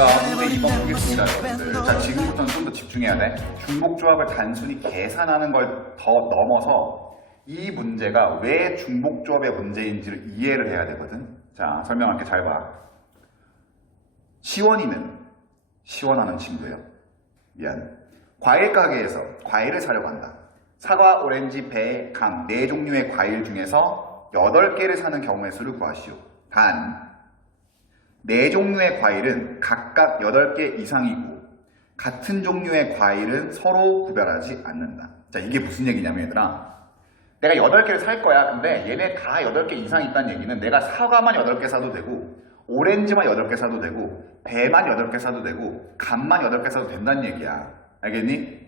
자, 문제 2번 보겠습니다, 여러분들. 자, 지금부터는 좀 더 집중해야 돼. 중복조합을 단순히 계산하는 걸 더 넘어서 이 문제가 왜 중복조합의 문제인지를 이해를 해야 되거든. 자, 설명할게. 잘 봐. 시원이는 시원하는 친구예요. 미안. 과일 가게에서 과일을 사려고 한다. 사과, 오렌지, 배, 감, 4종류의 과일 중에서 8개를 사는 경우의 수를 구하시오. 단, 4종류의 과일은 각각 8개 이상이고 같은 종류의 과일은 서로 구별하지 않는다. 자, 이게 무슨 얘기냐면 얘들아, 내가 8개를 살 거야. 근데 얘네 다 8개 이상 있다는 얘기는 내가 사과만 8개 사도 되고 오렌지만 8개 사도 되고 배만 8개 사도 되고 감만 8개 사도 된다는 얘기야. 알겠니?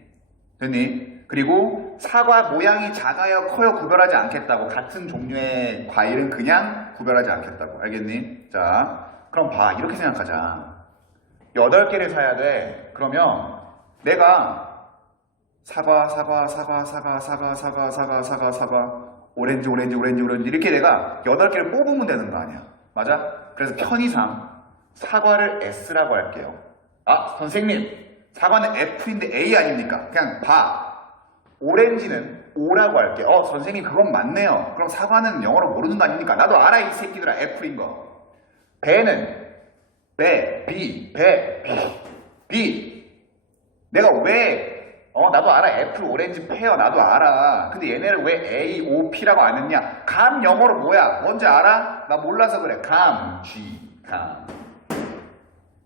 됐니? 그리고 사과 모양이 작아요 커요 구별하지 않겠다고. 같은 종류의 과일은 그냥 구별하지 않겠다고. 알겠니? 자, 그럼 봐. 이렇게 생각하자. 8개를 사야 돼. 그러면 내가 사과 오렌지 이렇게 내가 8개를 뽑으면 되는 거 아니야. 맞아? 그래서 편의상 사과를 S라고 할게요. 아, 선생님, 사과는 F인데 A 아닙니까? 그냥 봐. 오렌지는 O라고 할게요. 선생님, 그건 맞네요. 그럼 사과는 영어로 모르는 거 아닙니까? 나도 알아, 이 새끼들아. F인 거. 배는 B. 내가 왜 나도 알아. 애플, 오렌지, 페어 나도 알아. 근데 얘네를 왜 A, O, P라고 안 했냐? 감 영어로 뭐야? 뭔지 알아? 나 몰라서 그래. 감, 감.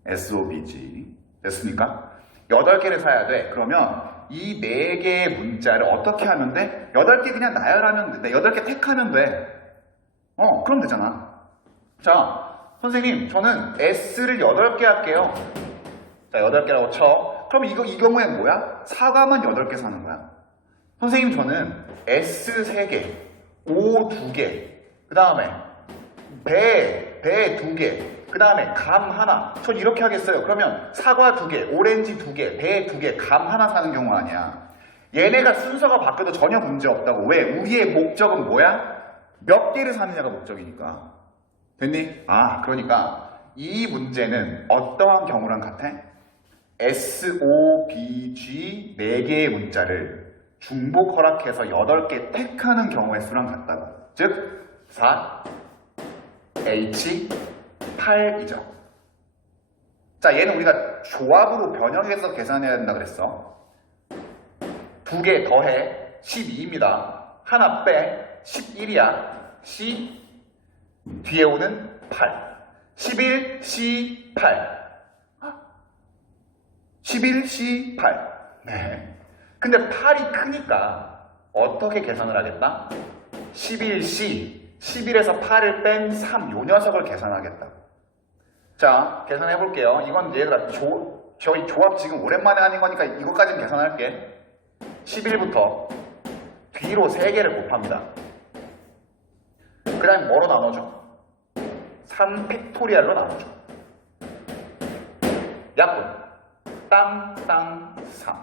SOBG. 됐습니까? 8개를 사야 돼. 그러면 이 4개의 문자를 어떻게 하면 돼? 8개 그냥 나열하면 돼. 8개 택하면 돼. 그럼 되잖아. 자, 선생님, 저는 S를 8개 할게요. 자, 8개라고 쳐. 그럼 이 경우에 뭐야? 사과만 8개 사는 거야. 선생님, 저는 S 3개, O 2개, 그 다음에 배 2개, 그 다음에 감 하나. 전 이렇게 하겠어요. 그러면 사과 2개, 오렌지 2개, 배 2개, 감 하나 사는 경우 아니야. 얘네가 순서가 바뀌어도 전혀 문제 없다고. 왜? 우리의 목적은 뭐야? 몇 개를 사느냐가 목적이니까. 됐니? 그러니까 이 문제는 어떠한 경우랑 같아? SOBG 4개의 문자를 중복 허락해서 8개 택하는 경우의 수랑 같다고. 즉 4, H, 8이죠. 자, 얘는 우리가 조합으로 변형해서 계산해야 된다 그랬어. 2개 더해 12입니다. 하나 빼 11이야. C 뒤에 오는 8. 11, C, 8. 11, C, 8. 네. 근데 8이 크니까 어떻게 계산을 하겠다? 11C, 11에서 8을 뺀 3, 요 녀석을 계산하겠다. 자, 계산해 볼게요. 이건 얘들아, 저희 조합 지금 오랜만에 하는 거니까 이것까지는 계산할게. 11부터 뒤로 3개를 곱합니다. 그 다음에 뭐로 나눠줘? 3 팩토리얼로 나눠줘. 약분. 땅땅 3.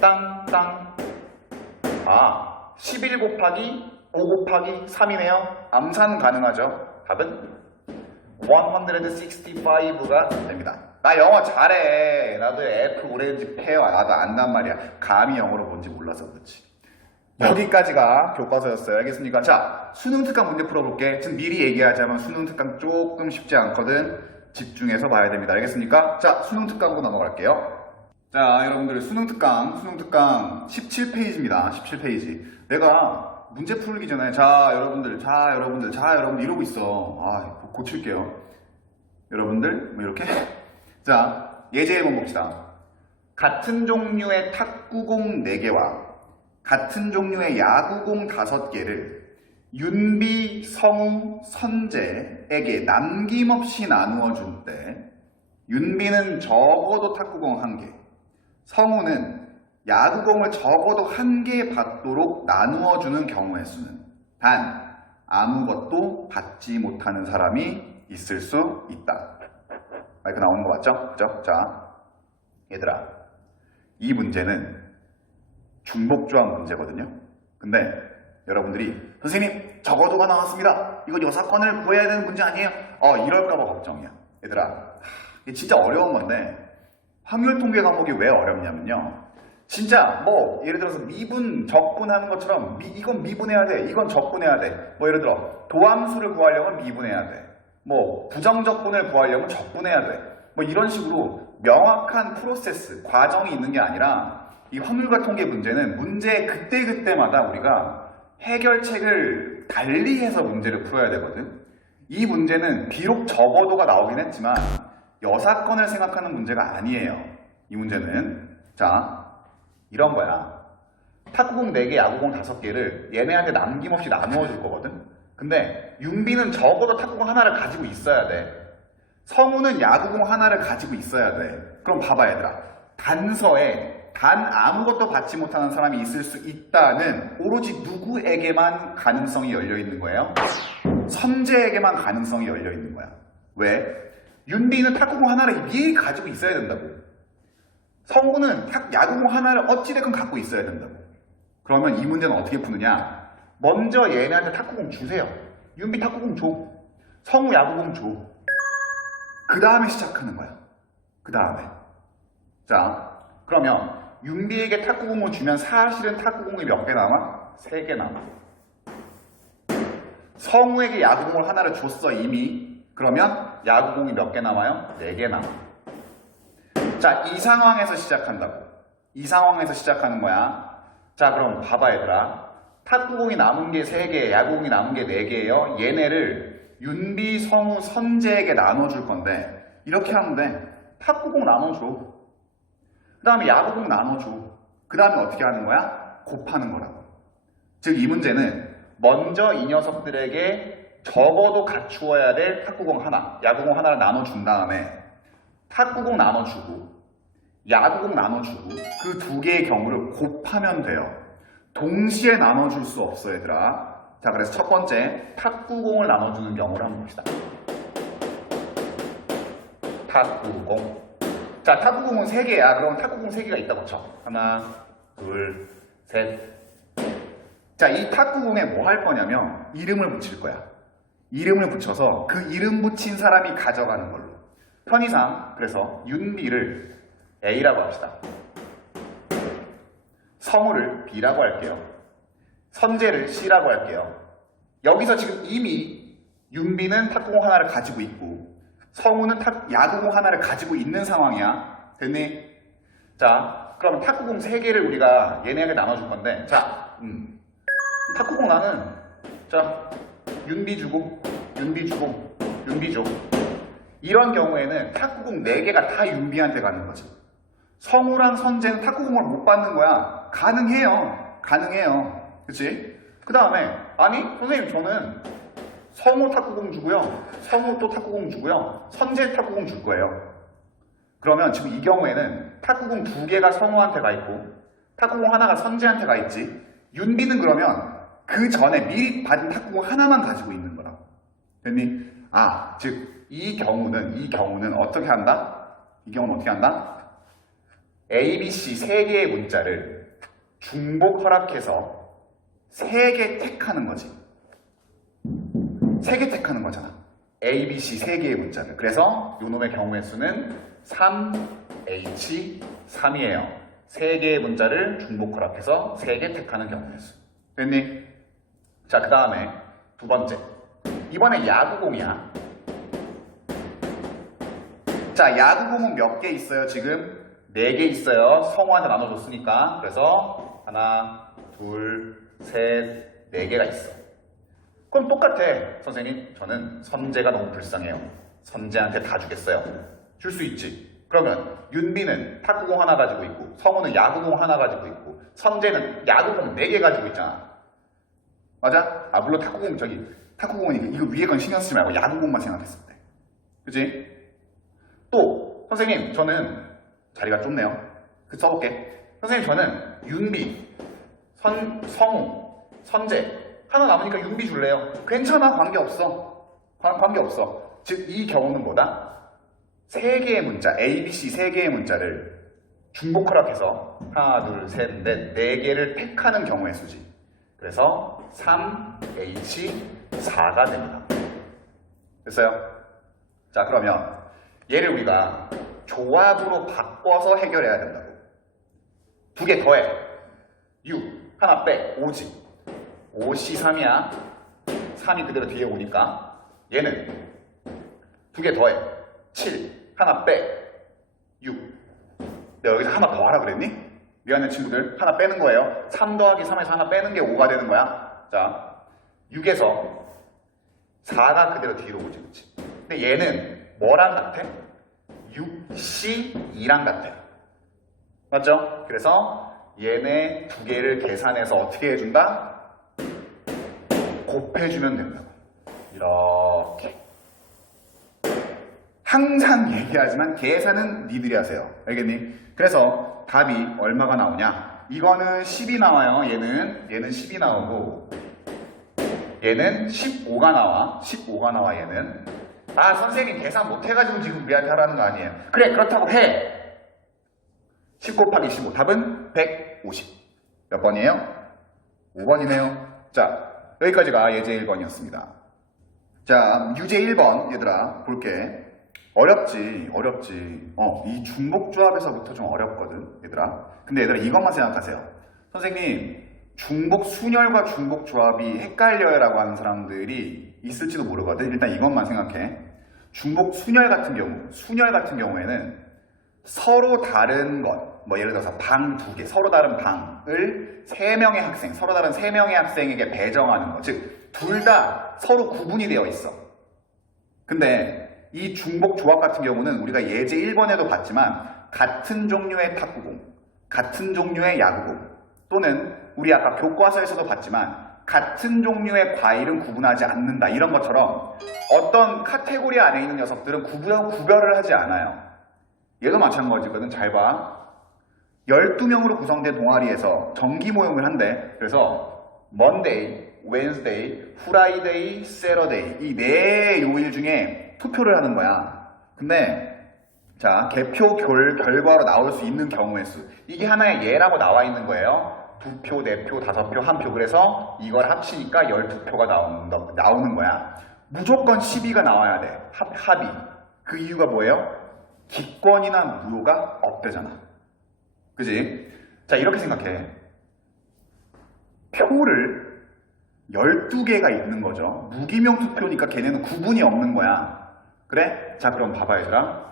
땅땅. 11 곱하기 5 곱하기 3이네요. 암산 가능하죠? 답은 165가 됩니다. 나 영어 잘해. 나도 애플, 오렌지, 페어 나도 안단 말이야. 감히 영어로 뭔지 몰라서 그렇지. 여기까지가 교과서였어요. 알겠습니까? 자, 수능 특강 문제 풀어볼게. 지금 미리 얘기하자면 수능 특강 조금 쉽지 않거든. 집중해서 봐야 됩니다. 알겠습니까? 자, 수능 특강으로 넘어갈게요. 자, 여러분들 수능 특강 17페이지입니다. 17페이지. 내가 문제 풀기 전에 자, 여러분들 이러고 있어. 고칠게요. 여러분들 뭐 이렇게. 자, 예제 1번 봅시다. 같은 종류의 탁구공 4개와 같은 종류의 야구공 5개를 윤비, 성우, 선재에게 남김없이 나누어 줄 때 윤비는 적어도 탁구공 1개, 성우는 야구공을 적어도 1개 받도록 나누어 주는 경우의 수는 단 아무것도 받지 못하는 사람이 있을 수 있다. 마이크 나오는 거 맞죠? 그죠? 자, 얘들아, 이 문제는 중복조합 문제거든요. 근데 여러분들이 선생님 적어도가 나왔습니다. 이거 여사건을 구해야 되는 문제 아니에요? 이럴까봐 걱정이야. 얘들아, 이게 진짜 어려운 건데 확률 통계 과목이 왜 어렵냐면요. 진짜 뭐 예를 들어서 미분, 적분하는 것처럼 이건 미분해야 돼, 이건 적분해야 돼. 뭐 예를 들어 도함수를 구하려면 미분해야 돼. 뭐 부정적분을 구하려면 적분해야 돼. 뭐 이런 식으로 명확한 프로세스, 과정이 있는 게 아니라 이 확률과 통계 문제는 문제 그때그때마다 우리가 해결책을 달리해서 문제를 풀어야 되거든. 이 문제는 비록 적어도가 나오긴 했지만 여사건을 생각하는 문제가 아니에요. 이 문제는. 자, 이런 거야. 탁구공 4개, 야구공 5개를 얘네한테 남김없이 나누어 줄 거거든. 근데 윤비는 적어도 탁구공 하나를 가지고 있어야 돼. 성우는 야구공 하나를 가지고 있어야 돼. 그럼 봐봐 얘들아. 단서에 단 아무것도 받지 못하는 사람이 있을 수 있다는 오로지 누구에게만 가능성이 열려 있는 거예요? 선재에게만 가능성이 열려 있는 거야. 왜? 윤비는 탁구공 하나를 미리 가지고 있어야 된다고. 성우는 야구공 하나를 어찌됐건 갖고 있어야 된다고. 그러면 이 문제는 어떻게 푸느냐? 먼저 얘네한테 탁구공 주세요. 윤비 탁구공 줘. 성우 야구공 줘. 그 다음에 시작하는 거야. 그 다음에. 자, 그러면 윤비에게 탁구공을 주면 사실은 탁구공이 몇 개 남아? 3개 남아. 성우에게 야구공을 하나를 줬어 이미. 그러면 야구공이 몇 개 남아요? 4개 남아. 자, 이 상황에서 시작한다고. 이 상황에서 시작하는 거야. 자, 그럼 봐봐 얘들아. 탁구공이 남은 게 3개, 야구공이 남은 게 4개예요. 얘네를 윤비, 성우, 선재에게 나눠줄 건데 이렇게 하면 돼. 탁구공 나눠줘. 그 다음에 야구공 나눠줘. 그 다음에 어떻게 하는 거야? 곱하는 거라고. 즉 이 문제는 먼저 이 녀석들에게 적어도 갖추어야 될 탁구공 하나, 야구공 하나를 나눠준 다음에 탁구공 나눠주고 야구공 나눠주고 그 2개의 경우를 곱하면 돼요. 동시에 나눠줄 수 없어 얘들아. 자, 그래서 첫 번째 탁구공을 나눠주는 경우를 한번 봅시다. 탁구공. 자, 탁구공은 3개야. 그럼 탁구공 3개가 있다고 쳐. 하나, 둘, 셋. 자, 이 탁구공에 뭐 할 거냐면 이름을 붙일 거야. 이름을 붙여서 그 이름 붙인 사람이 가져가는 걸로. 편의상 그래서 윤비를 A라고 합시다. 성우를 B라고 할게요. 선재를 C라고 할게요. 여기서 지금 이미 윤비는 탁구공 하나를 가지고 있고 성우는 야구공 하나를 가지고 있는 상황이야. 됐니? 자, 그럼 탁구공 3개를 우리가 얘네에게 나눠줄 건데 자, 탁구공 나는 자, 윤비 주고 윤비 주고 윤비 줘. 이런 경우에는 탁구공 4개가 다 윤비한테 가는 거지. 성우랑 선재는 탁구공을 못 받는 거야. 가능해요. 가능해요. 그치? 그 다음에 아니 선생님 저는 성우 탁구공 주고요. 성우 또 탁구공 주고요. 선재 탁구공 줄 거예요. 그러면 지금 이 경우에는 탁구공 2개가 성우한테 가 있고 탁구공 하나가 선재한테 가 있지. 윤비는 그러면 그 전에 미리 받은 탁구공 하나만 가지고 있는 거라고. 됐니? 아, 즉 이 경우는 어떻게 한다? 이 경우는 어떻게 한다? A, B, C 3개의 문자를 중복 허락해서 3개 택하는 거지. 3개 택하는 거잖아. A, B, C 3개의 문자를. 그래서 요놈의 경우의 수는 3, H, 3이에요. 3개의 문자를 중복 허락해서 3개 택하는 경우의 수. 됐니? 자, 그 다음에 2번째. 이번에 야구공이야. 자, 야구공은 몇 개 있어요? 지금 4개 있어요. 성우한테 나눠줬으니까. 그래서 하나, 둘, 셋, 4개가 있어. 그럼 똑같아. 선생님, 저는 선재가 너무 불쌍해요. 선재한테 다 주겠어요. 줄 수 있지. 그러면 윤비는 탁구공 하나 가지고 있고 성우는 야구공 하나 가지고 있고 선재는 야구공 4개 가지고 있잖아. 맞아? 아, 물론 탁구공은 이거 위에 건 신경 쓰지 말고 야구공만 생각했을 때. 그치? 또 선생님 저는 자리가 좁네요. 써볼게. 선생님 저는 윤비, 성우, 선재 하나 남으니까 윤비 줄래요? 괜찮아. 관계없어. 관계없어. 즉 이 경우는 뭐다? 3개의 문자, A, B, C 3개의 문자를 중복 허락해서 하나, 둘, 셋, 넷, 4개를 택하는 경우의 수지. 그래서 3, H, 4가 됩니다. 됐어요? 자, 그러면 얘를 우리가 조합으로 바꿔서 해결해야 된다고. 두 개 더해. 6. 하나 빼. 5지. 5C3이야. 3이 그대로 뒤에 오니까. 얘는 두 개 더해. 7. 하나 빼. 6. 내가 여기서 하나 더 하라 그랬니? 미안해 친구들. 하나 빼는 거예요. 3 더하기 3에서 하나 빼는 게 5가 되는 거야. 자, 6에서 4가 그대로 뒤로 오지. 그치? 근데 얘는 뭐랑 같아? 6C2랑 같아. 맞죠? 그래서 얘네 두 개를 계산해서 어떻게 해준다? 곱해주면 된다고. 이렇게. 항상 얘기하지만 계산은 니들이 하세요. 알겠니? 그래서 답이 얼마가 나오냐? 이거는 10이 나와요. 얘는 10이 나오고 얘는 15가 나와. 15가 나와 얘는. 아 선생님 계산 못해가지고 지금 우리한테 하라는 거 아니에요. 그래 그렇다고 해. 10 곱하기 15 답은 150. 몇 번이에요? 5번이네요. 자 여기까지가 예제 1번이었습니다. 자 유제 1번 얘들아 볼게. 어렵지. 이 중복조합에서부터 좀 어렵거든 얘들아. 근데 얘들아 이것만 생각하세요. 선생님 중복 순열과 중복조합이 헷갈려요 라고 하는 사람들이 있을지도 모르거든. 일단 이것만 생각해. 중복 순열 같은 경우에는 서로 다른 것, 뭐 예를 들어서 방 두 개, 서로 다른 방을 서로 다른 3명의 학생에게 배정하는 것. 즉, 둘 다 서로 구분이 되어 있어. 근데 이 중복 조합 같은 경우는 우리가 예제 1번에도 봤지만 같은 종류의 탁구공, 같은 종류의 야구공, 또는 우리 아까 교과서에서도 봤지만 같은 종류의 과일은 구분하지 않는다. 이런 것처럼 어떤 카테고리 안에 있는 녀석들은 구별을 하지 않아요. 얘도 마찬가지거든. 잘 봐. 12명으로 구성된 동아리에서 정기 모임을 한대. 그래서 Monday, Wednesday, Friday, Saturday 이 4요일 중에 투표를 하는 거야. 근데 자 개표 결과로 나올 수 있는 경우의 수. 이게 하나의 예라고 나와 있는 거예요. 2표, 4표, 5표, 1표. 그래서 이걸 합치니까 12표가 나오는 거야. 무조건 12가 나와야 돼. 합이. 그 이유가 뭐예요? 기권이나 무효가 없대잖아. 그지? 자, 이렇게 생각해. 표를 12개가 있는 거죠. 무기명 투표니까 걔네는 구분이 없는 거야. 그래? 자, 그럼 봐봐, 얘들아.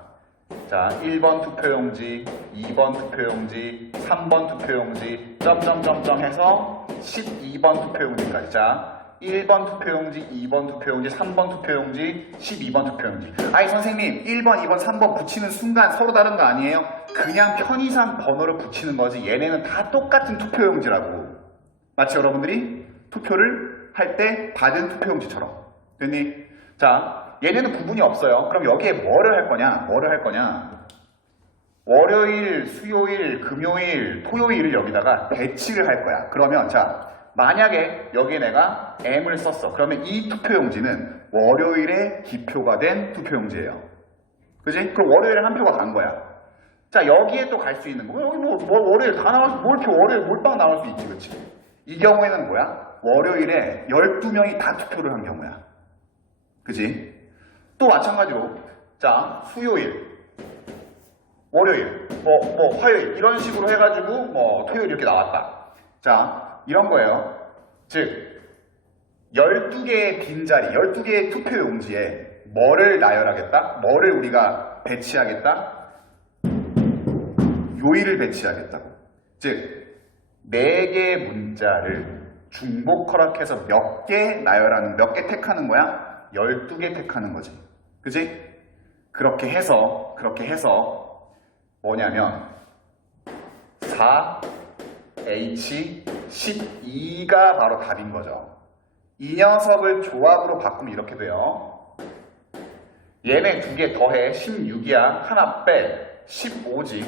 자, 1번 투표용지, 2번 투표용지, 3번 투표용지, 점점점점 해서 12번 투표용지까지. 자, 1번 투표용지, 2번 투표용지, 3번 투표용지, 12번 투표용지. 아이 선생님 1번, 2번, 3번 붙이는 순간 서로 다른 거 아니에요? 그냥 편의상 번호를 붙이는 거지 얘네는 다 똑같은 투표용지라고. 마치 여러분들이 투표를 할 때 받은 투표용지처럼. 됐니? 자 얘네는 구분이 없어요. 그럼 여기에 뭐를 할 거냐? 월요일, 수요일, 금요일, 토요일을 여기다가 배치를 할 거야. 그러면 자 만약에 여기에 내가 M을 썼어. 그러면 이 투표용지는 월요일에 기표가 된 투표용지예요. 그지? 그럼 월요일에 한 표가 간 거야. 자, 여기에 또 갈 수 있는 거. 여기 뭐 월요일 다 나올 수, 월요일 몰빵 나올 수 있지, 그치? 이 경우에는 뭐야? 월요일에 12명이 다 투표를 한 경우야. 그지? 또 마찬가지로, 자, 수요일, 월요일, 화요일, 이런 식으로 해가지고, 토요일 이렇게 나왔다. 자, 이런 거예요. 즉 12개의 빈자리, 12개의 투표용지에 뭐를 나열하겠다? 뭐를 우리가 배치하겠다? 요일을 배치하겠다고. 즉 4개의 문자를 중복 허락해서 몇 개 나열하는, 몇 개 택하는 거야? 12개 택하는 거지. 그지? 그렇게 해서 뭐냐면 4H12가 바로 답인 거죠. 이 녀석을 조합으로 바꾸면 이렇게 돼요. 얘네 2개 더해 16이야. 하나 빼 15지.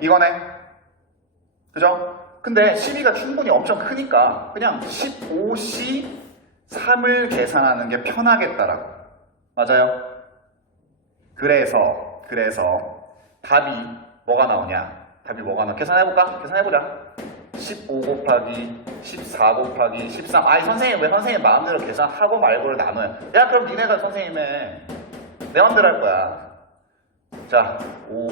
이거네. 그죠? 근데 12가 충분히 엄청 크니까 그냥 15C 3을 계산하는 게 편하겠다라고. 맞아요? 그래서 답이 뭐가 나오냐? 계산해볼까? 계산해보자. 15 곱하기 14 곱하기 13. 아니 선생님 왜 선생님 마음대로 계산하고 말고를 나눠요? 야 그럼 니네가 선생님의 내 맘대로 할 거야. 자 5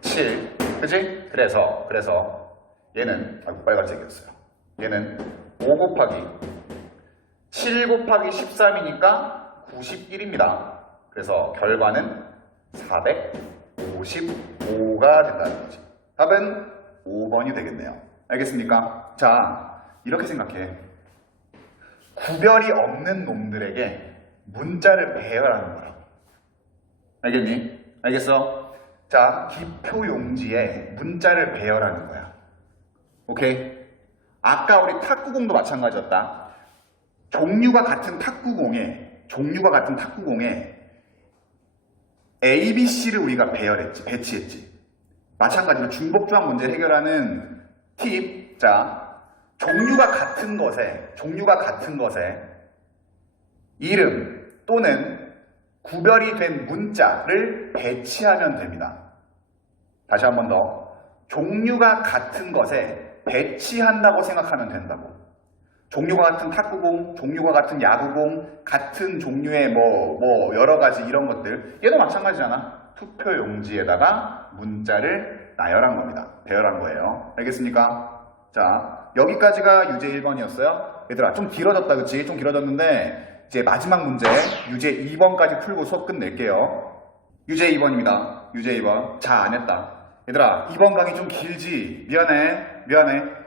7 그치? 그래서 얘는 아이고 빨간색이었어요. 얘는 5 곱하기 7 곱하기 13이니까 91입니다. 그래서 결과는 455가 된다는 거지. 답은 5번이 되겠네요. 알겠습니까? 자, 이렇게 생각해. 구별이 없는 놈들에게 문자를 배열하는 거라고. 알겠니? 알겠어? 자, 기표 용지에 문자를 배열하는 거야. 오케이? 아까 우리 탁구공도 마찬가지였다. 종류가 같은 탁구공에 A, B, C를 우리가 배치했지. 마찬가지로 중복조합 문제를 해결하는 팁. 자, 종류가 같은 것에 이름 또는 구별이 된 문자를 배치하면 됩니다. 다시 한 번 더. 종류가 같은 것에 배치한다고 생각하면 된다고. 종류가 같은 탁구공, 종류가 같은 야구공, 같은 종류의 여러 가지 이런 것들. 얘도 마찬가지잖아. 투표 용지에다가 문자를 나열한 겁니다. 배열한 거예요. 알겠습니까? 자, 여기까지가 유제 1번이었어요. 얘들아, 좀 길어졌다, 그치? 좀 길어졌는데, 이제 마지막 문제, 유제 2번까지 풀고 수업 끝낼게요. 유제 2번입니다. 유제 2번. 자, 안 했다. 얘들아, 이번 강의 좀 길지? 미안해.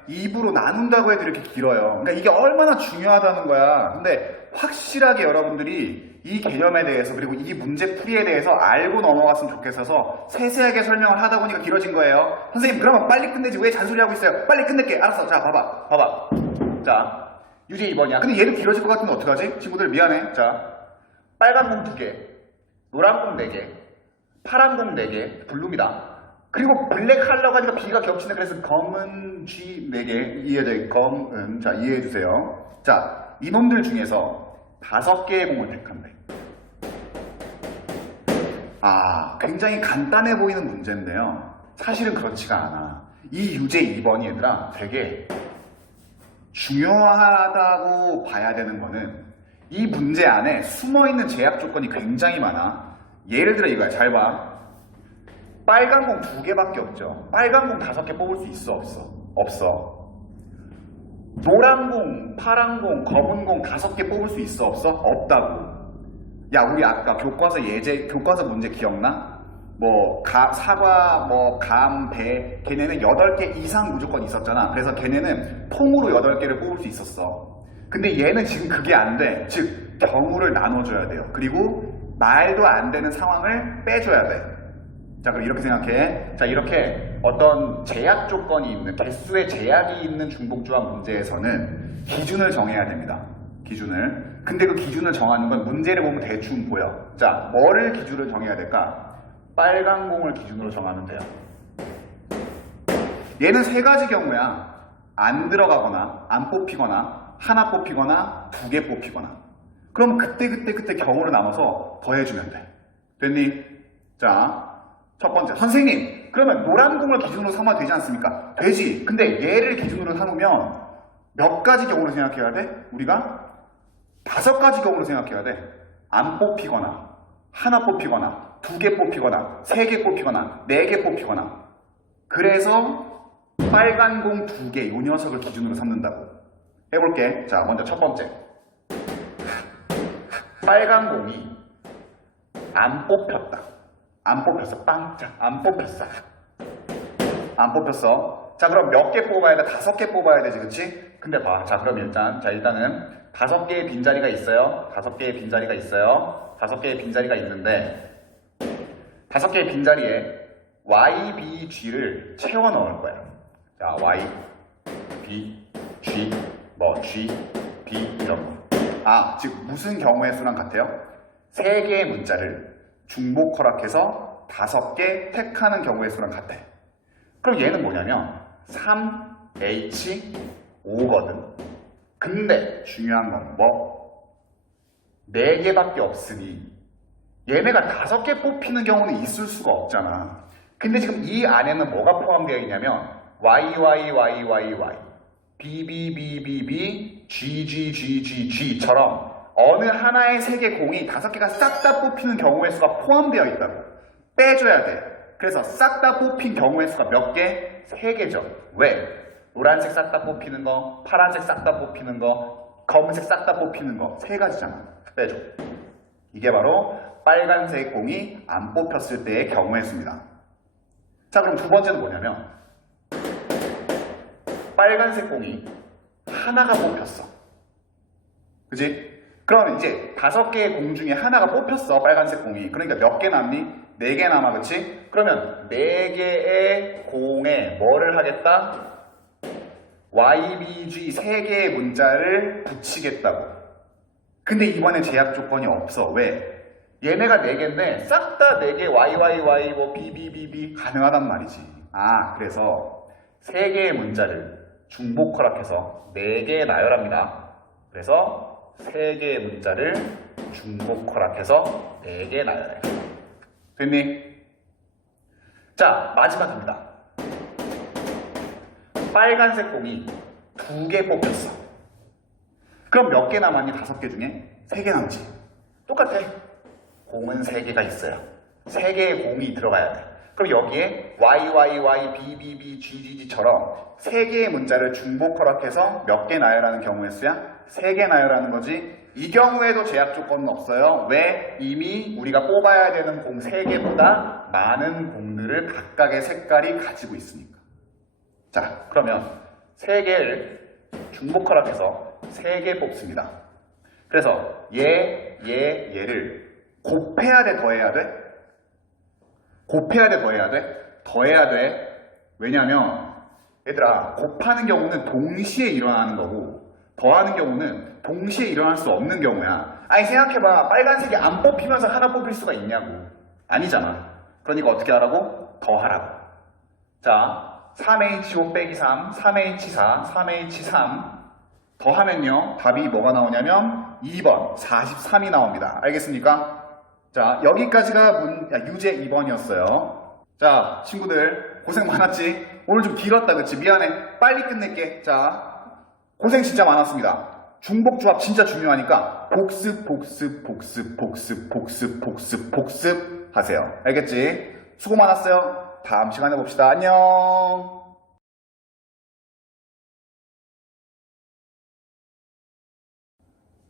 2부로 나눈다고 해도 이렇게 길어요. 그러니까 이게 얼마나 중요하다는 거야. 근데 확실하게 여러분들이 이 개념에 대해서 그리고 이 문제 풀이에 대해서 알고 넘어갔으면 좋겠어서 세세하게 설명을 하다 보니까 길어진 거예요. 선생님 그러면 빨리 끝내지 왜 잔소리하고 있어요? 빨리 끝낼게. 알았어. 자 봐봐. 자 유제 2번이야. 근데 얘도 길어질 것 같은데 어떡하지? 친구들 미안해. 자 빨간 공 2개, 노란 공 4개, 파란 공 4개, 블루입니다. 그리고 블랙 컬러가 아니라 B가 겹치네. 그래서 검은 G 4개 이해돼. 검은. 자 이해해주세요. 자 이놈들 중에서 5개의 공을 택한대. 굉장히 간단해 보이는 문제인데요. 사실은 그렇지가 않아. 이 유제 2번이 얘들아 되게 중요하다고 봐야 되는 거는 이 문제 안에 숨어있는 제약 조건이 굉장히 많아. 예를 들어 이거야. 잘 봐. 빨간 공 2개밖에 없죠. 빨간 공 5개 뽑을 수 있어? 없어. 노란 공, 파란 공, 검은 공 5개 뽑을 수 있어? 없다고. 야, 우리 아까 교과서 문제 기억나? 사과, 감, 배, 걔네는 8개 이상 무조건 있었잖아. 그래서 걔네는 통으로 8개를 뽑을 수 있었어. 근데 얘는 지금 그게 안 돼. 즉, 경우를 나눠줘야 돼요. 그리고 말도 안 되는 상황을 빼줘야 돼. 자, 그럼 이렇게 생각해. 자, 이렇게 어떤 제약 조건이 있는, 개수의 제약이 있는 중복조합 문제에서는 기준을 정해야 됩니다. 기준을. 근데 그 기준을 정하는 건 문제를 보면 대충 보여. 자, 뭐를 기준으로 정해야 될까? 빨간 공을 기준으로 정하면 돼요. 얘는 3가지 경우야. 안 들어가거나, 안 뽑히거나, 하나 뽑히거나, 2개 뽑히거나. 그럼 그때 경우를 나눠서 더해주면 돼. 됐니? 자. 첫 번째, 선생님, 그러면 노란 공을 기준으로 삼아도 되지 않습니까? 되지. 근데 얘를 기준으로 삼으면 몇 가지 경우를 생각해야 돼? 우리가 5가지 경우를 생각해야 돼. 안 뽑히거나, 하나 뽑히거나, 2개 뽑히거나, 3개 뽑히거나, 4개 뽑히거나. 그래서 빨간 공 2개, 이 녀석을 기준으로 삼는다고. 해볼게. 자, 먼저 첫 번째. 빨간 공이 안 뽑혔다. 안 뽑혔어. 빵짝. 안 뽑혔어. 자, 그럼 몇 개 뽑아야 돼? 5개 뽑아야 되지, 그치? 근데 봐. 자, 그럼 일단은 5개의 빈자리가 있어요. 5개의 빈자리가 있는데 5개의 빈자리에 Y, B, G를 채워 넣을 거야. 자, Y, B, G, G, B 이런 거. 즉 무슨 경우의 수랑 같아요? 3개의 문자를 중복 허락해서 5개 택하는 경우의 수랑 같아. 그럼 얘는 뭐냐면 3H5거든. 근데 중요한 건 4개밖에 없으니 얘네가 5개 뽑히는 경우는 있을 수가 없잖아. 근데 지금 이 안에는 뭐가 포함되어 있냐면 YYYYY, BBBBB, GGGGG처럼 어느 하나의 색의 공이 5개가 싹 다 뽑히는 경우의 수가 포함되어 있다고. 빼줘야 돼. 그래서 싹 다 뽑힌 경우의 수가 몇 개? 3개죠. 왜? 노란색 싹 다 뽑히는 거, 파란색 싹 다 뽑히는 거, 검은색 싹 다 뽑히는 거 3가지잖아. 빼줘. 이게 바로 빨간색 공이 안 뽑혔을 때의 경우의 수입니다. 자, 그럼 두 번째는 뭐냐면 빨간색 공이 하나가 뽑혔어. 그지? 그럼 이제 5개의 공 중에 하나가 뽑혔어. 빨간색 공이. 그러니까 몇 개 남니? 4개 남아. 그치? 그러면 4개의 공에 뭐를 하겠다? YBG 3개의 문자를 붙이겠다고. 근데 이번에 제약 조건이 없어. 왜? 얘네가 4개인데 싹 다 4개 YYY 뭐 BBBB 가능하단 말이지. 아, 그래서 3개의 문자를 중복 허락해서 4개 나열합니다. 그래서 3개의 문자를 중복 허락해서 4개 나열해. 됐니? 자, 마지막입니다. 빨간색 공이 2개 뽑혔어. 그럼 몇 개 남았니? 5개 중에? 3개 남지. 똑같아. 공은 3개가 있어요. 3개의 공이 들어가야 돼. 그럼 여기에 YYY, BBB, GGG처럼 3개의 문자를 중복 허락해서 몇 개 나열하는 경우의 수야? 3개 나열하는 거지. 이 경우에도 제약 조건은 없어요. 왜? 이미 우리가 뽑아야 되는 공 3개보다 많은 공들을 각각의 색깔이 가지고 있으니까. 자, 그러면 3개를 중복 허락해서 3개 뽑습니다. 그래서 얘를 곱해야 돼, 더해야 돼? 곱해야 돼, 더해야 돼? 더해야 돼. 왜냐면 얘들아, 곱하는 경우는 동시에 일어나는 거고 더하는 경우는 동시에 일어날 수 없는 경우야. 아니, 생각해봐. 빨간색이 안 뽑히면서 하나 뽑힐 수가 있냐고. 아니잖아. 그러니까 어떻게 하라고? 더하라고. 자, 3H5 빼기 3, 3H4, 3H3 더하면요, 답이 뭐가 나오냐면 2번 43이 나옵니다. 알겠습니까? 자, 여기까지가 유제 2번이었어요. 자, 친구들 고생 많았지? 오늘 좀 길었다, 그치? 미안해. 빨리 끝낼게. 자, 고생 진짜 많았습니다. 중복조합 진짜 중요하니까 복습 하세요. 알겠지? 수고 많았어요. 다음 시간에 봅시다. 안녕.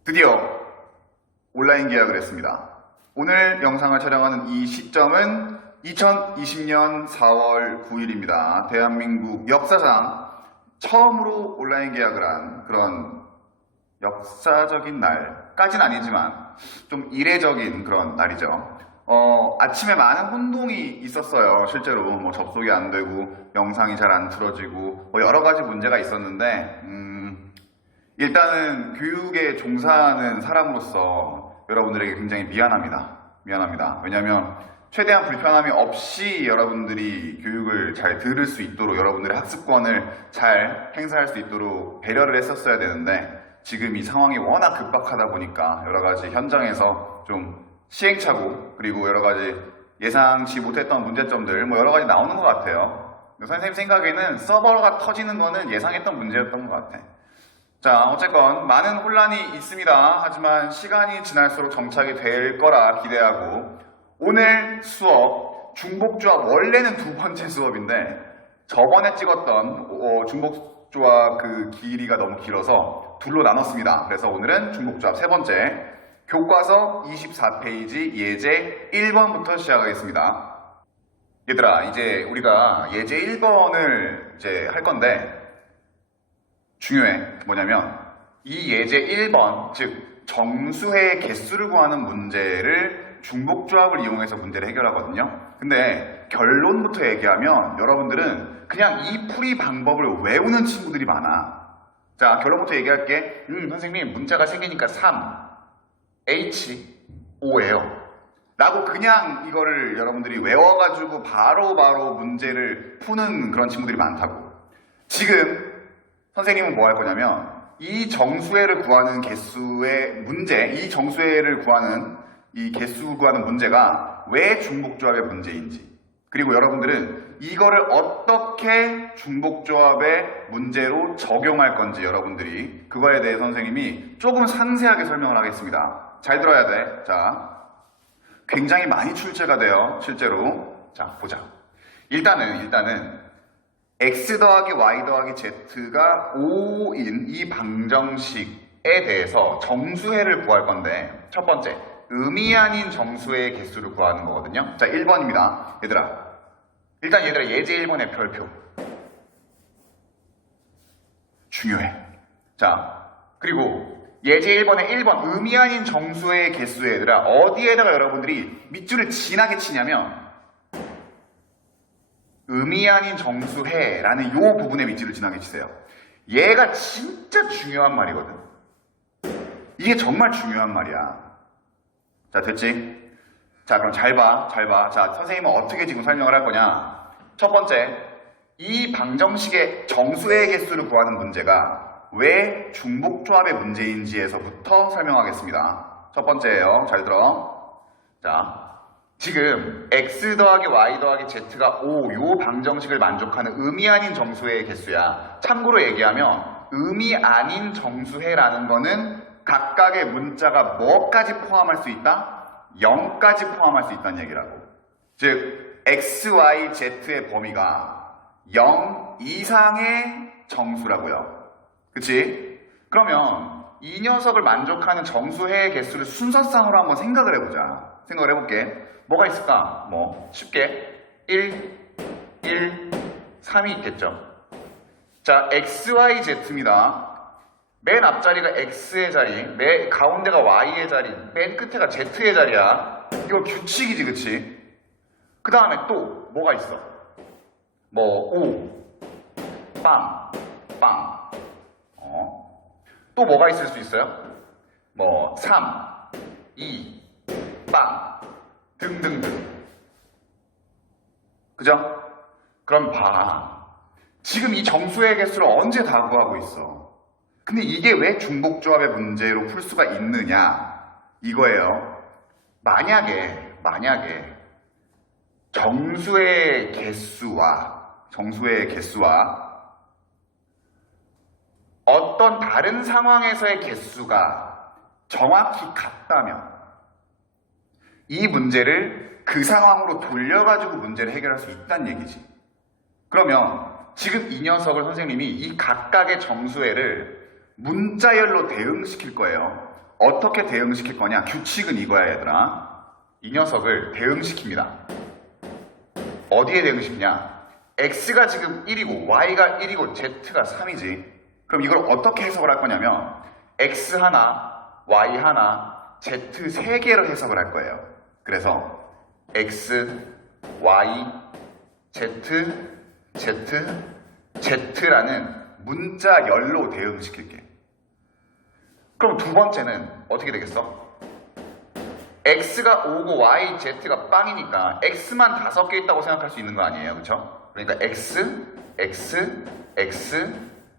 드디어 온라인 계약을 했습니다. 오늘 영상을 촬영하는 이 시점은 2020년 4월 9일입니다. 대한민국 역사상 처음으로 온라인 계약을 한 그런 역사적인 날까지는 아니지만 좀 이례적인 그런 날이죠. 아침에 많은 혼동이 있었어요. 실제로 뭐 접속이 안 되고 영상이 잘 안 틀어지고 뭐 여러 가지 문제가 있었는데 일단은 교육에 종사하는 사람으로서 여러분들에게 굉장히 미안합니다. 왜냐하면 최대한 불편함이 없이 여러분들이 교육을 잘 들을 수 있도록 여러분들의 학습권을 잘 행사할 수 있도록 배려를 했었어야 되는데 지금 이 상황이 워낙 급박하다 보니까 여러 가지 현장에서 좀 시행착오 그리고 여러 가지 예상치 못했던 문제점들 뭐 여러 가지 나오는 것 같아요. 선생님 생각에는 서버가 터지는 거는 예상했던 문제였던 것 같아. 자, 어쨌건 많은 혼란이 있습니다. 하지만 시간이 지날수록 정착이 될 거라 기대하고 오늘 수업 중복조합 원래는 2번째 수업인데 저번에 찍었던 중복조합 그 길이가 너무 길어서 둘로 나눴습니다. 그래서 오늘은 중복조합 3번째 교과서 24페이지 예제 1번부터 시작하겠습니다. 얘들아, 이제 우리가 예제 1번을 이제 할 건데 중요해. 뭐냐면 이 예제 1번, 즉 정수의 개수를 구하는 문제를 중복조합을 이용해서 문제를 해결하거든요. 근데 결론부터 얘기하면 여러분들은 그냥 이 풀이 방법을 외우는 친구들이 많아. 자, 결론부터 얘기할게. 선생님, 문자가 생기니까 3, H, O예요. 라고 그냥 이거를 여러분들이 외워가지고 바로바로 문제를 푸는 그런 친구들이 많다고. 지금 선생님은 뭐 할 거냐면 이 정수회를 구하는 개수의 문제, 이 정수회를 구하는 이 개수 구하는 문제가 왜 중복조합의 문제인지, 그리고 여러분들은 이거를 어떻게 어떻게 중복조합의 문제로 적용할 건지 여러분들이 그거에 대해 선생님이 조금 상세하게 설명을 하겠습니다. 잘 들어야 돼. 자, 굉장히 많이 출제가 돼요. 실제로. 자, 보자. 일단은 x 더하기 y 더하기 z가 5인 이 방정식에 대해서 정수해를 구할 건데 첫 번째, 의미 아닌 정수해의 개수를 구하는 거거든요. 자, 1번입니다. 얘들아, 예제 1번의 별표 중요해. 자, 그리고 예제 1번의 1번 의미 아닌 정수의 개수 얘들아, 어디에다가 여러분들이 밑줄을 진하게 치냐면 의미 아닌 정수해라는 요 부분에 밑줄을 진하게 치세요. 얘가 진짜 중요한 말이거든. 이게 정말 중요한 말이야. 자, 됐지? 자, 그럼 잘 봐. 자, 선생님은 어떻게 지금 설명을 할 거냐? 첫 번째, 이 방정식의 정수의 개수를 구하는 문제가 왜 중복조합의 문제인지에서부터 설명하겠습니다. 첫 번째예요. 잘 들어. 자, 지금 x 더하기 y 더하기 z가 5, 요 방정식을 만족하는 의미 아닌 정수의 개수야. 참고로 얘기하면 의미 아닌 정수해라는 거는 각각의 문자가 뭐까지 포함할 수 있다? 0까지 포함할 수 있다는 얘기라고. 즉 x, y, z의 범위가 0 이상의 정수라고요. 그치? 그러면 이 녀석을 만족하는 정수해의 개수를 순서상으로 한번 생각을 해보자. 생각을 해볼게. 뭐가 있을까? 뭐 쉽게 1, 3이 있겠죠. 자, x, y, z입니다. 맨 앞자리가 x의 자리, 맨 가운데가 y의 자리, 맨 끝에가 z의 자리야. 이거 규칙이지, 그치? 그 다음에 또 뭐가 있어? 뭐 5, 빵. 또 뭐가 있을 수 있어요? 뭐 3, 2, 빵 등등등. 그죠? 그럼 봐. 지금 이 정수의 개수를 언제 다 구하고 있어? 근데 이게 왜 중복조합의 문제로 풀 수가 있느냐? 이거예요. 만약에 정수의 개수와 어떤 다른 상황에서의 개수가 정확히 같다면 이 문제를 그 상황으로 돌려가지고 문제를 해결할 수 있다는 얘기지. 그러면 지금 이 녀석을 선생님이 이 각각의 정수해를 문자열로 대응시킬 거예요. 어떻게 대응시킬 거냐? 규칙은 이거야, 얘들아. 이 녀석을 대응시킵니다. 어디에 대응시키냐? x가 지금 1이고 y가 1이고 z가 3이지. 그럼 이걸 어떻게 해석을 할 거냐면 x 하나, y 하나, z 3개로 해석을 할 거예요. 그래서 x, y, z라는 문자열로 대응시킬게. 그럼 두 번째는 어떻게 되겠어? x가 5고 y, z가 빵이니까 x만 5개 있다고 생각할 수 있는 거 아니에요, 그쵸? 그러니까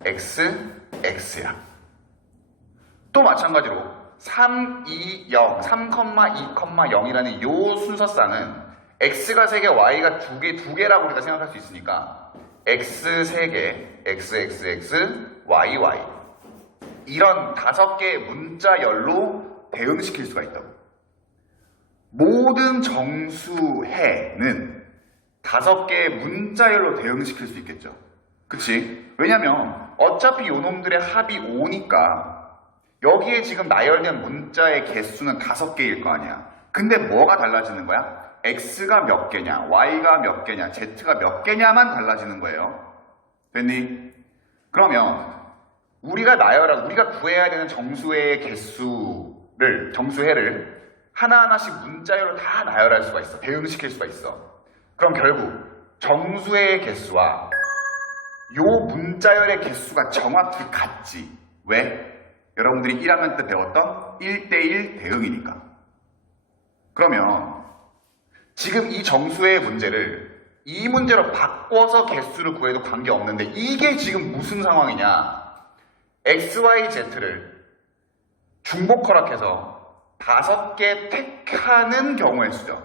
x야. 또 마찬가지로 3, 2, 0, 3,2,0이라는 요 순서상은 x가 3개, y가 2개라고 우리가 생각할 수 있으니까 x 3개, x, y 이런 5개의 문자열로 대응시킬 수가 있다고. 모든 정수해는 5개의 문자열로 대응시킬 수 있겠죠. 그치? 왜냐면 어차피 요놈들의 합이 5니까 여기에 지금 나열된 문자의 개수는 5개일 거 아니야. 근데 뭐가 달라지는 거야? x가 몇 개냐, y가 몇 개냐, z가 몇 개냐만 달라지는 거예요. 됐니? 그러면 우리가 구해야 되는 정수해의 정수해를 하나하나씩 문자열로 다 나열할 수가 있어. 대응시킬 수가 있어. 그럼 결국 정수해의 개수와 요 문자열의 개수가 정확히 같지. 왜? 여러분들이 1학년 때 배웠던 1대1 대응이니까. 그러면 지금 이 정수의 문제를 이 문제로 바꿔서 개수를 구해도 관계없는데 이게 지금 무슨 상황이냐? x, y, z를 중복 허락해서 5개 택하는 경우의 수죠.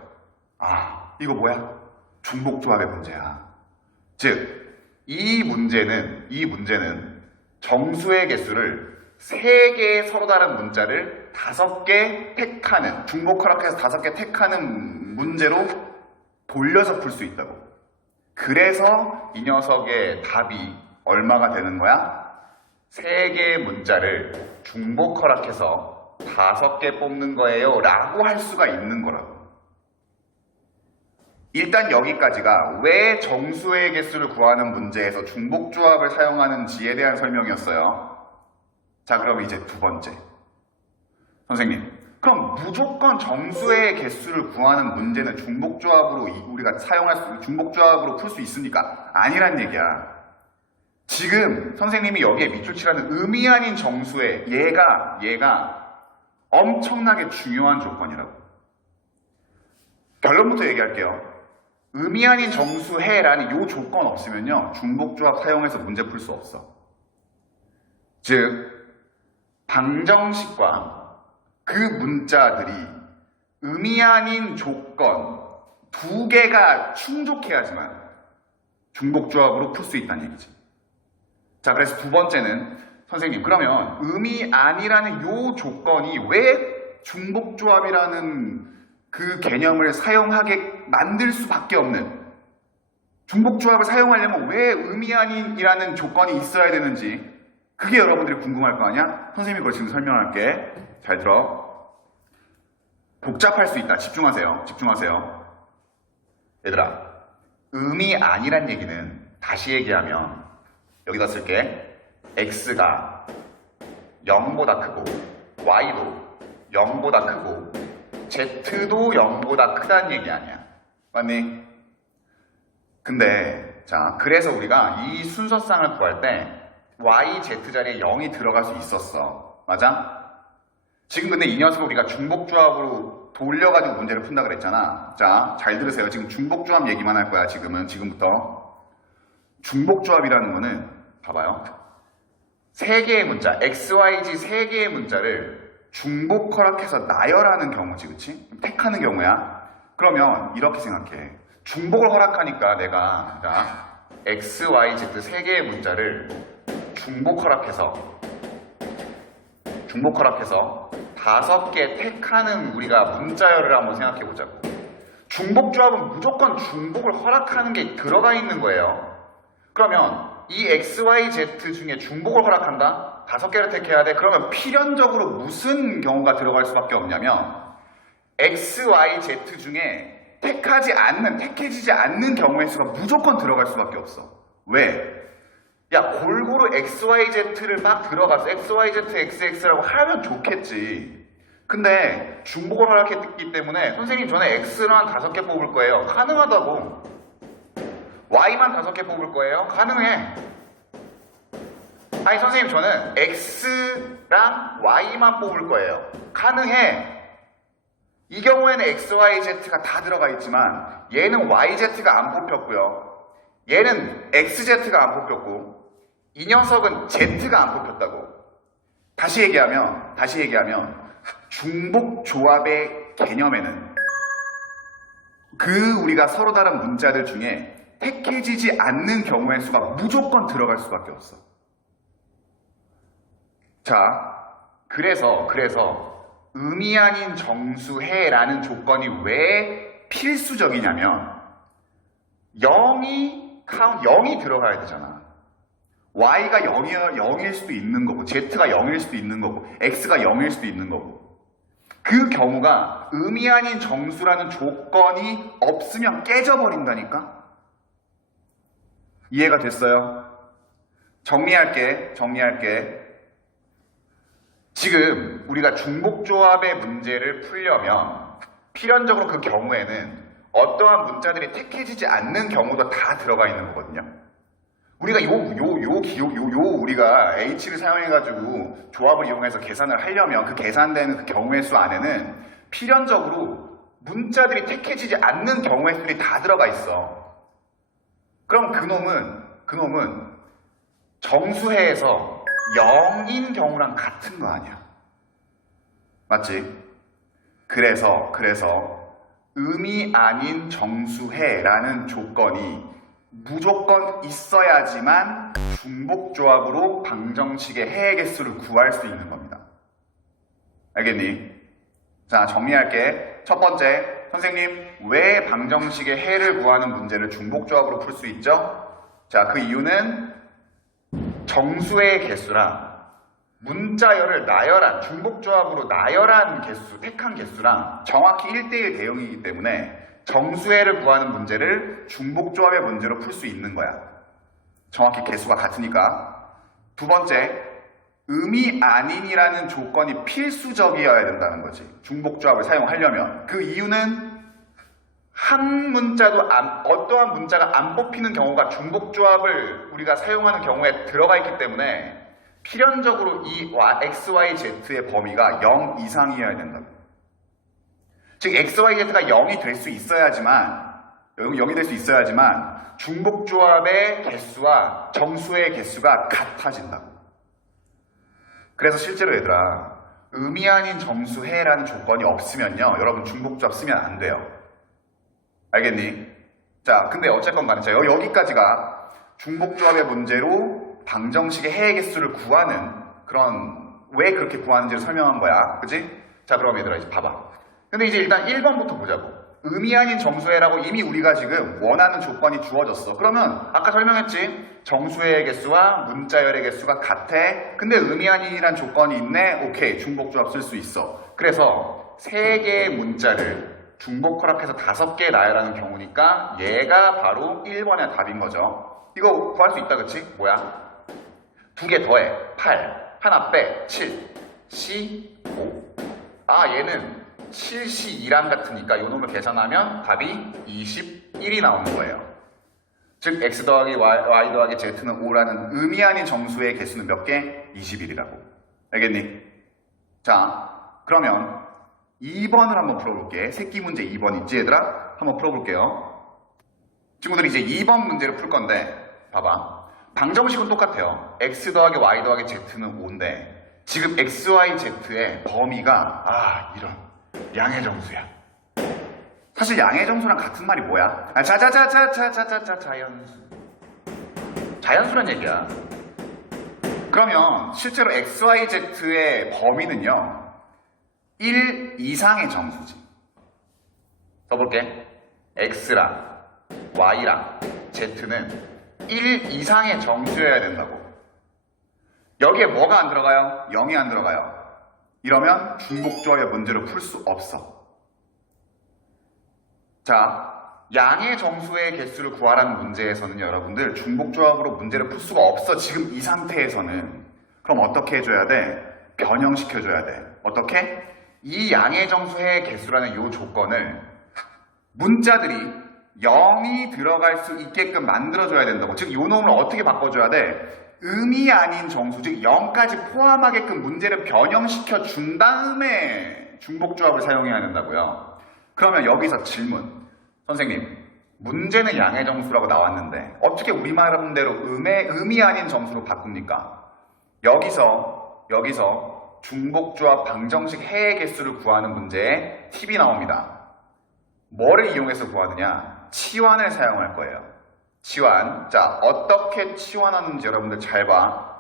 아, 이거 뭐야? 중복조합의 문제야. 즉 이 문제는 정수의 개수를 3개의 서로 다른 문자를 5개 택하는, 중복 허락해서 5개 택하는 문제로 돌려서 풀 수 있다고. 그래서 이 녀석의 답이 얼마가 되는 거야? 3개의 문자를 중복 허락해서 5개 뽑는 거예요 라고 할 수가 있는 거라고. 일단 여기까지가 왜 정수의 개수를 구하는 문제에서 중복조합을 사용하는지에 대한 설명이었어요. 자, 그럼 이제 두 번째. 선생님, 그럼 무조건 정수의 개수를 구하는 문제는 중복조합으로 우리가 중복조합으로 풀 수 있습니까? 아니란 얘기야. 지금 선생님이 여기에 밑줄 치라는 의미 아닌 정수의 얘가 엄청나게 중요한 조건이라고. 결론부터 얘기할게요. 의미 아닌 정수해라는 이 조건 없으면요, 중복조합 사용해서 문제 풀 수 없어. 즉, 방정식과 그 문자들이 의미 아닌 조건 2개가 충족해야지만 중복조합으로 풀 수 있다는 얘기지. 자, 그래서 두 번째는, 선생님, 그러면 의미 아니라는 이 조건이 왜 중복조합이라는 그 개념을 사용하게 만들 수밖에 없는, 중복조합을 사용하려면 왜 의미 아닌이라는 조건이 있어야 되는지, 그게 여러분들이 궁금할 거 아니야? 선생님이 그걸 지금 설명할게. 잘 들어. 복잡할 수 있다. 집중하세요. 얘들아, 의미 아니란 얘기는 다시 얘기하면 여기다 쓸게. x가 0보다 크고 y도 0보다 크고 z도 0보다 크다는 얘기 아니야. 맞니? 근데 자, 그래서 우리가 이 순서쌍을 구할 때 y, z 자리에 0이 들어갈 수 있었어. 맞아? 지금 근데 이 녀석을 우리가 중복조합으로 돌려가지고 문제를 푼다 그랬잖아. 자, 잘 들으세요. 지금 중복조합 얘기만 할 거야. 지금부터. 중복조합이라는 거는 봐봐요. 3개의 문자, x, y, z 3개의 문자를 중복 허락해서 나열하는 경우지, 그치? 택하는 경우야. 그러면 이렇게 생각해. 중복을 허락하니까 내가 x, y, z 3개의 문자를 중복 허락해서 5개 택하는 우리가 문자열을 한번 생각해 보자고. 중복조합은 무조건 중복을 허락하는 게 들어가 있는 거예요. 그러면 이 x, y, z 중에 중복을 허락한다? 5개를 택해야 돼? 그러면 필연적으로 무슨 경우가 들어갈 수밖에 없냐면 x, y, z 중에 택해지지 않는 경우의 수가 무조건 들어갈 수밖에 없어. 왜? 야, 골고루 x, y, z를 막 들어가서 x, y, z, x, x라고 하면 좋겠지. 근데 중복을 허락했기 때문에 선생님 저는 x만 5개 뽑을 거예요. 가능하다고. y만 5개 뽑을 거예요. 가능해. 아니 선생님 저는 x랑 y만 뽑을 거예요. 가능해. 이 경우에는 x, y, z가 다 들어가 있지만 얘는 y, z가 안 뽑혔고요. 얘는 x, z가 안 뽑혔고 이 녀석은 z가 안 뽑혔다고. 다시 얘기하면 중복 조합의 개념에는 그 우리가 서로 다른 문자들 중에 택해지지 않는 경우의 수가 무조건 들어갈 수밖에 없어. 자, 그래서 의미 아닌 정수해라는 조건이 왜 필수적이냐면 0이 들어가야 되잖아. y가 0일 수도 있는 거고 z가 0일 수도 있는 거고 x가 0일 수도 있는 거고 그 경우가 의미 아닌 정수라는 조건이 없으면 깨져버린다니까? 이해가 됐어요? 정리할게. 지금 우리가 중복조합의 문제를 풀려면 필연적으로 그 경우에는 어떠한 문자들이 택해지지 않는 경우도 다 들어가 있는 거거든요. 우리가 우리가 h를 사용해가지고 조합을 이용해서 계산을 하려면 그 계산되는 그 경우의 수 안에는 필연적으로 문자들이 택해지지 않는 경우의 수들이 다 들어가 있어. 그럼 그놈은 정수해에서 0인 경우랑 같은 거 아니야. 맞지? 그래서 의미 아닌 정수해라는 조건이 무조건 있어야지만 중복조합으로 방정식의 해의 개수를 구할 수 있는 겁니다. 알겠니? 자, 정리할게. 첫 번째, 선생님, 왜 방정식의 해를 구하는 문제를 중복조합으로 풀 수 있죠? 자, 그 이유는 정수의 개수랑 문자열을 나열한, 중복조합으로 나열한 개수, 택한 개수랑 정확히 1대1 대응이기 때문에 정수해를 구하는 문제를 중복조합의 문제로 풀 수 있는 거야. 정확히 개수가 같으니까. 두 번째, 음이 아닌이라는 조건이 필수적이어야 된다는 거지. 중복조합을 사용하려면. 그 이유는 한 문자도 어떠한 문자가 안 뽑히는 경우가 중복조합을 우리가 사용하는 경우에 들어가 있기 때문에 필연적으로 이 x, y, z의 범위가 0 이상이어야 된다고. 즉 x, y, z가 0이 될 수 있어야지만 중복조합의 개수와 정수의 개수가 같아진다고. 그래서 실제로 얘들아, 음이 아닌 정수해라는 조건이 없으면요, 여러분 중복조합 쓰면 안 돼요. 알겠니? 자, 근데 어쨌건 간에 여기까지가 중복조합의 문제로 방정식의 해의 개수를 구하는 그런, 왜 그렇게 구하는지를 설명한 거야. 그치? 자, 그럼 얘들아 이제 봐봐. 근데 이제 일단 1번부터 보자고. 음이 아닌 정수해라고 이미 우리가 지금 원하는 조건이 주어졌어. 그러면 아까 설명했지? 정수해의 개수와 문자열의 개수가 같아. 근데 음이 아닌이란 조건이 있네. 오케이, 중복조합 쓸 수 있어. 그래서 3개의 문자를 중복 허락해서 5개 나열하는 경우니까 얘가 바로 1번의 답인 거죠. 이거 구할 수 있다, 그치? 뭐야? 2개 더해. 8. 하나 빼. 7. C, 5. 아, 얘는 7C 2랑 같으니까 요 놈을 계산하면 답이 21이 나오는 거예요. 즉 x 더하기 y 더하기 z는 5라는 의미 아닌 정수의 개수는 몇 개? 21이라고. 알겠니? 자, 그러면 2번을 한번 풀어볼게. 새끼 문제 2번 있지 얘들아? 한번 풀어볼게요. 친구들이 이제 2번 문제를 풀 건데 봐봐. 방정식은 똑같아요. x 더하기 y 더하기 z는 5인데 지금 x, y, z의 범위가 이런 양의 정수야. 사실 양의 정수랑 같은 말이 뭐야? 자연수. 자연수란 얘기야. 그러면 실제로 x, y, z의 범위는요 1 이상의 정수지. 써볼게. x랑 y랑 z는 1 이상의 정수여야 된다고. 여기에 뭐가 안 들어가요? 0이 안 들어가요. 이러면 중복조합의 문제를 풀 수 없어. 자, 양의 정수의 개수를 구하라는 문제에서는 여러분들 중복조합으로 문제를 풀 수가 없어. 지금 이 상태에서는. 그럼 어떻게 해줘야 돼? 변형시켜줘야 돼. 어떻게? 이 양의 정수의 개수라는 이 조건을 문자들이 0이 들어갈 수 있게끔 만들어줘야 된다고. 즉, 이 놈을 어떻게 바꿔줘야 돼? 음이 아닌 정수, 즉 0까지 포함하게끔 문제를 변형시켜 준 다음에 중복조합을 사용해야 된다고요. 그러면 여기서 질문. 선생님, 문제는 양의 정수라고 나왔는데 어떻게 우리말대로 음이 아닌 정수로 바꿉니까? 여기서 중복조합 방정식 해의 개수를 구하는 문제에 팁이 나옵니다. 뭐를 이용해서 구하느냐? 치환을 사용할 거예요. 치환. 자, 어떻게 치환하는지 여러분들 잘 봐.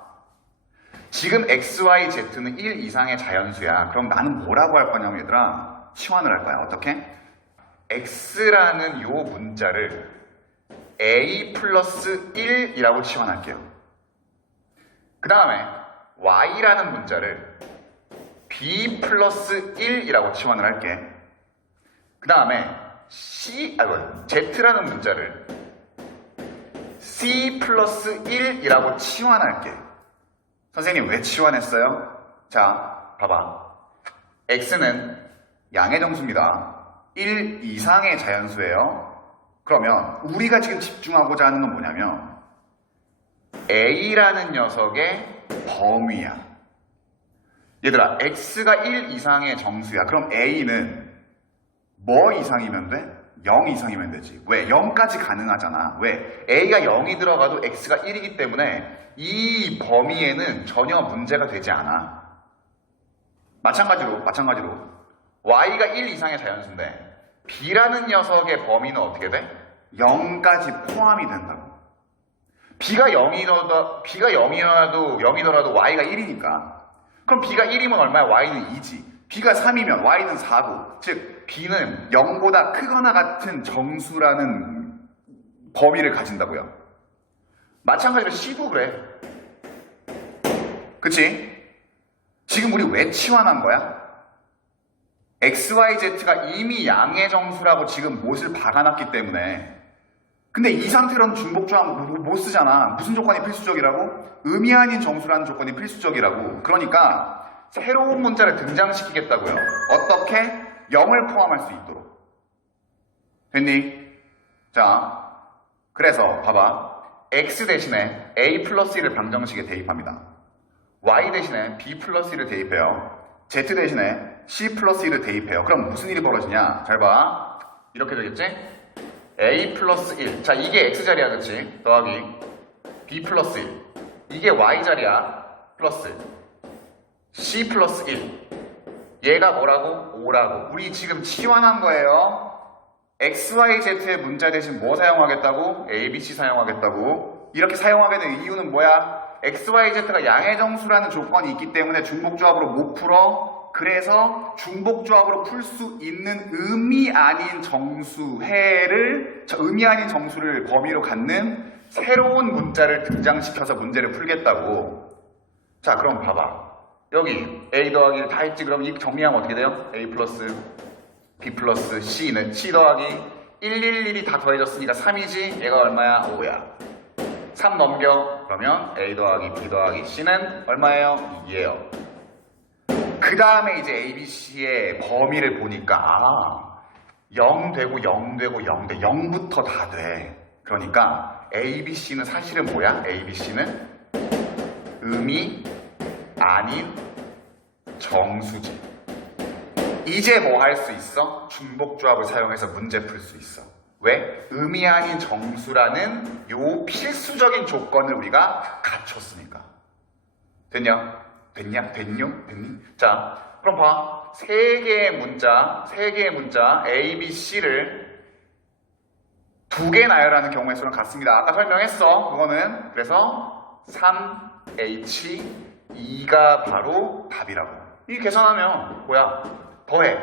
지금 x, y, z는 1 이상의 자연수야. 그럼 나는 뭐라고 할 거냐면 얘들아, 치환을 할 거야. 어떻게? x라는 요 문자를 a 플러스 1이라고 치환할게요. 그 다음에 y라는 문자를 b 플러스 1이라고 치환을 할게. 그 다음에 z라는 문자를 c 플러스 1이라고 치환할게. 선생님 왜 치환했어요? 자, 봐봐. x는 양의 정수입니다. 1 이상의 자연수예요. 그러면 우리가 지금 집중하고자 하는 건 뭐냐면 a라는 녀석의 범위야. 얘들아, x가 1 이상의 정수야. 그럼 a는 뭐 이상이면 돼? 0 이상이면 되지. 왜? 0까지 가능하잖아. 왜? a가 0이 들어가도 x가 1이기 때문에 이 범위에는 전혀 문제가 되지 않아. 마찬가지로 y가 1 이상의 자연수인데 b라는 녀석의 범위는 어떻게 돼? 0까지 포함이 된다고. b가 0이더라도 y가 1이니까. 그럼 b가 1이면 얼마야? y는 2지. b가 3이면 y는 4고. 즉 b는 0보다 크거나 같은 정수라는 범위를 가진다고요. 마찬가지로 c도 그래. 그치? 지금 우리 왜 치환한 거야? XYZ가 이미 양의 정수라고 지금 못을 박아놨기 때문에. 근데 이 상태로는 중복조합 못 쓰잖아. 무슨 조건이 필수적이라고? 의미 아닌 정수라는 조건이 필수적이라고. 그러니까 새로운 문자를 등장시키겠다고요. 어떻게? 0을 포함할 수 있도록. 됐니? 자, 그래서 봐봐. X 대신에 A 플러스 1을 방정식에 대입합니다. Y 대신에 B 플러스 1을 대입해요. Z 대신에 C 플러스 1을 대입해요. 그럼 무슨 일이 벌어지냐? 잘 봐. 이렇게 되겠지? A 플러스 1. 자, 이게 X자리야, 그치? 더하기 B 플러스 1. 이게 Y자리야. 플러스 C 플러스 1. 얘가 뭐라고? 5라고. 우리 지금 치환한 거예요. XYZ의 문자 대신 뭐 사용하겠다고? ABC 사용하겠다고. 이렇게 사용하게 된 이유는 뭐야? XYZ가 양의 정수라는 조건이 있기 때문에 중복조합으로 못 풀어. 그래서 중복조합으로 풀 수 있는 의미 아닌 의미 아닌 정수를 범위로 갖는 새로운 문자를 등장시켜서 문제를 풀겠다고. 자, 그럼 봐봐. 여기 A 더하기 1 다 했지? 그럼 이 정리하면 어떻게 돼요? A 플러스 B 플러스 C는 C 더하기 111이 다 더해졌으니까 3이지? 얘가 얼마야? 5야. 3 넘겨. 그러면 A 더하기 B 더하기 C는 얼마예요? 2예요. 그 다음에 이제 ABC의 범위를 보니까 0 되고 0 되고 0 돼. 0부터 다 돼. 그러니까 ABC는 사실은 뭐야? ABC는 의미 아닌 정수지. 이제 뭐 할 수 있어? 중복조합을 사용해서 문제 풀 수 있어. 왜? 의미 아닌 정수라는 요 필수적인 조건을 우리가 갖췄으니까. 됐냐? 됐니? 자, 그럼 봐. 세 개의 문자 A, B, C를 2개 나열하는 경우의 수는 같습니다. 아까 설명했어. 그거는. 그래서 3H, 2가 바로 답이라고. 이 계산하면 뭐야? 더해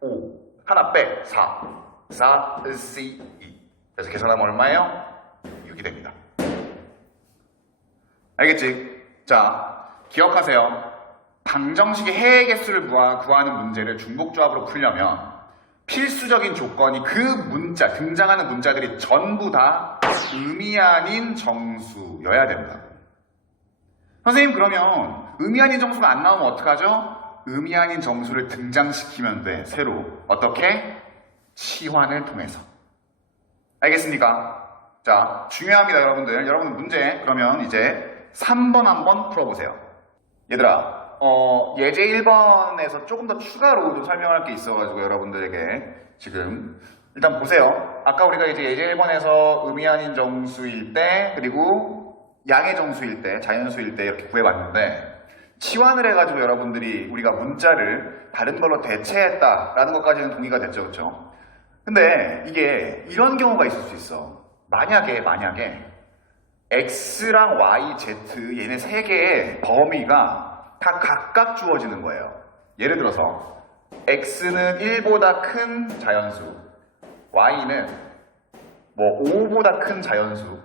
5, 하나 빼 4, 4C, 2. 그래서 계산하면 얼마예요? 6이 됩니다. 알겠지? 자, 기억하세요. 방정식의 해의 개수를 구하는 문제를 중복조합으로 풀려면 필수적인 조건이 그 문자, 등장하는 문자들이 전부 다 의미 아닌 정수여야 된다고. 선생님, 그러면 의미 아닌 정수가 안 나오면 어떡하죠? 의미 아닌 정수를 등장시키면 돼. 새로. 어떻게? 치환을 통해서. 알겠습니까? 자, 중요합니다, 여러분들. 여러분 문제 그러면 이제 3번 한번 풀어보세요. 얘들아, 예제 1번에서 조금 더 추가로 좀 설명할 게 있어가지고 여러분들에게 지금 일단 보세요. 아까 우리가 이제 예제 1번에서 의미 아닌 정수일 때 그리고 양의 정수일 때, 자연수일 때 이렇게 구해봤는데 치환을 해가지고 여러분들이 우리가 문자를 다른 걸로 대체했다라는 것까지는 동의가 됐죠, 그렇죠? 근데 이게 이런 경우가 있을 수 있어. 만약에 X랑 Y, Z 얘네 세 개의 범위가 다 각각 주어지는 거예요. 예를 들어서 X는 1보다 큰 자연수, Y는 뭐 5보다 큰 자연수,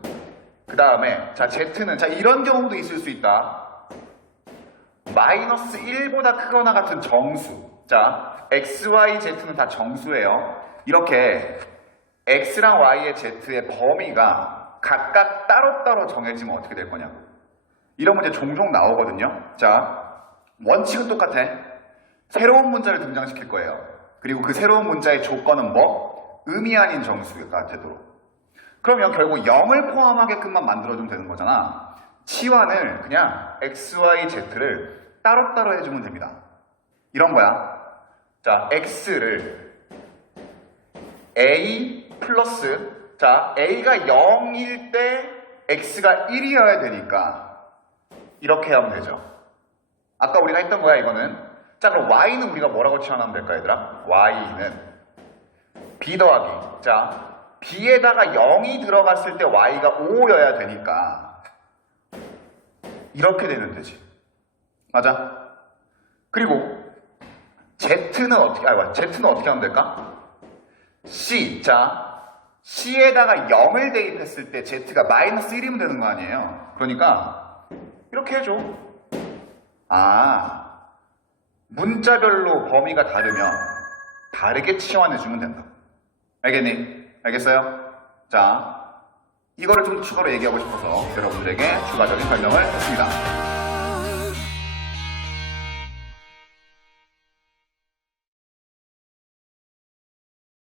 그 다음에 자 Z는 자 이런 경우도 있을 수 있다. 마이너스 1보다 크거나 같은 정수. 자, X, Y, Z는 다 정수예요. 이렇게 X랑 Y의 Z의 범위가 각각 따로따로 정해지면 어떻게 될 거냐고. 이런 문제 종종 나오거든요. 자, 원칙은 똑같아. 새로운 문자를 등장시킬 거예요. 그리고 그 새로운 문자의 조건은 뭐? 의미 아닌 정수가 되도록. 그러면 결국 0을 포함하게끔만 만들어주면 되는 거잖아. 치환을 그냥 X, Y, Z를 따로따로 해주면 됩니다. 이런 거야. 자, X를 A 플러스, 자, A가 0일 때 X가 1이어야 되니까 이렇게 하면 되죠. 아까 우리가 했던 거야, 이거는. 자, 그럼 Y는 우리가 뭐라고 치환하면 될까, 얘들아? Y는 B 더하기, 자, b에다가 0이 들어갔을 때 y가 5여야 되니까 이렇게 되면 되지. 맞아? 그리고 z는 어떻게 하면 될까? c. 자, c에다가 0을 대입했을 때 z가 마이너스 1이면 되는 거 아니에요? 그러니까 이렇게 해줘. 아, 문자별로 범위가 다르면 다르게 치환해주면 된다. 알겠니? 알겠어요? 자, 이거를 좀 추가로 얘기하고 싶어서 여러분들에게 추가적인 설명을 했습니다.